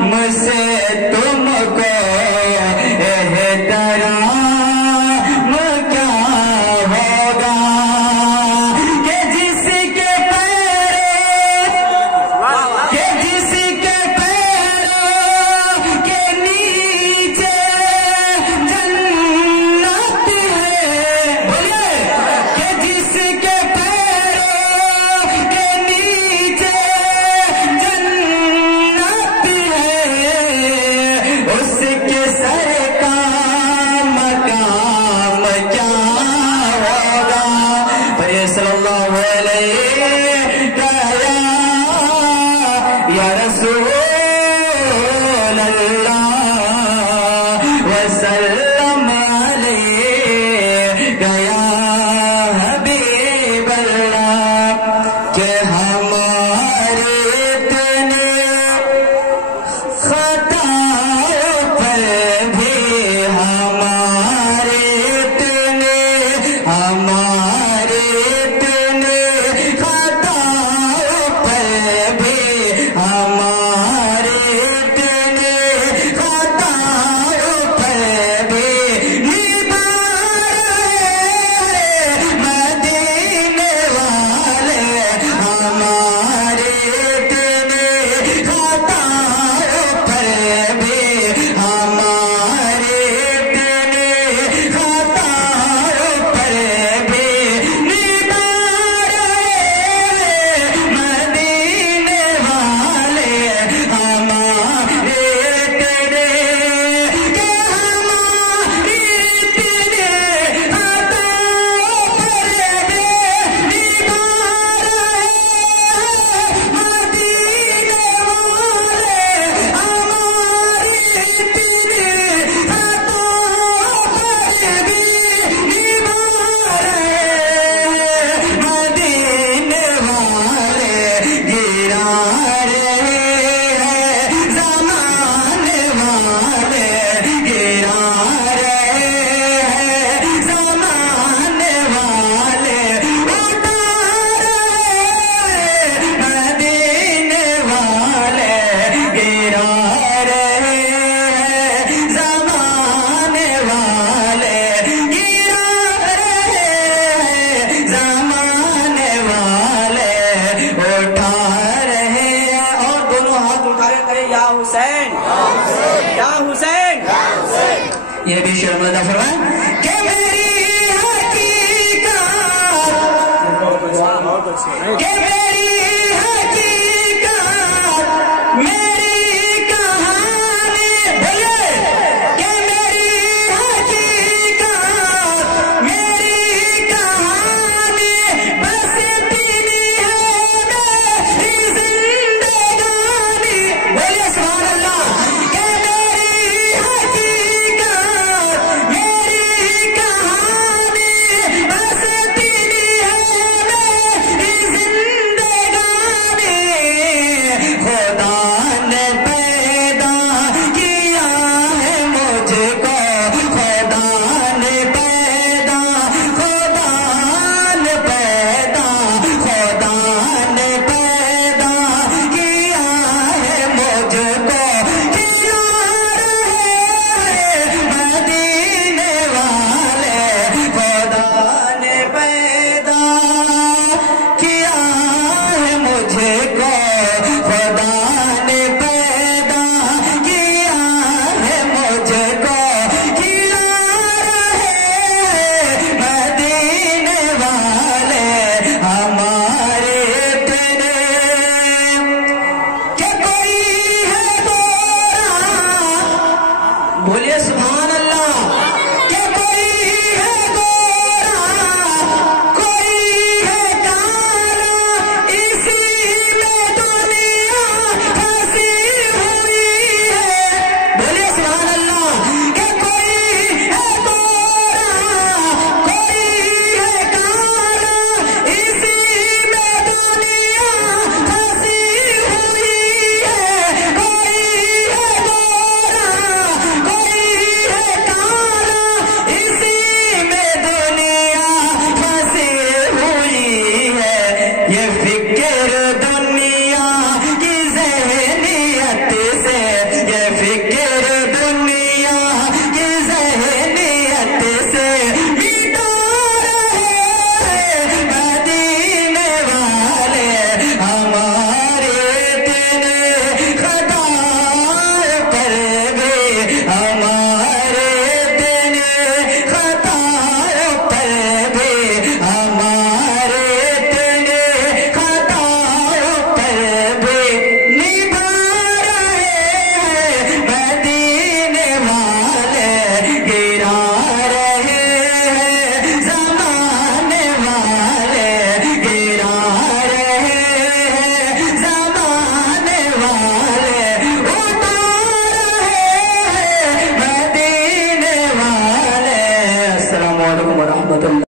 مجھ سے تم کو احترام کیا ہوگا کہ جس کے پیروں کے نیچے جنت ہے. بولیے کہ جس کے پیروں کے نیچے جنت ہے اس کے سر کا مقام کیا ہوگا. پڑھیے صلی اللہ علیہ یا رسول اللہ وسلم علیہ یا حبیب اللہ کہ ہمارے اتنے خطاؤں پر بھی ہمارے اتنے خطاؤں پر بھی ہمارے اتنے خطاؤں پر بھی نبھائے مدینے والے ہمارے اتنے خطاؤں پر بھی ہمارے اتنے خطاؤں پر بھی نبھائے مدینے والے ہمارے اتنے کہ ہمارے اتنے خطاؤں پر بھی نبھائے مدینے والے ہمارے اتنے خطاؤں پر بھی نبھائے مدینے والے گرا رہے ہیں زمانے والے گرا رہے ہیں زمانے والے اٹھا رہے مدینے والے گرا رہے ہیں زمانے والے گرا رہے ہیں زمانے والے اٹھا رہے ہیں. اور دونوں ہاتھ اٹھا کے کریں یا حسین یا حسین. یہ بھی شرم ادا فرمائیں کہ میری حقیقت کہ میری حقیقت میری کہانی. بولیے کہ میری حقیقت میری کہانی بس اتنی ہے میری زندگانی. بولیے سبحان اللہ کہ میری حقیقت میری کہانی بس اتنی ہے میری زندگانی. یہ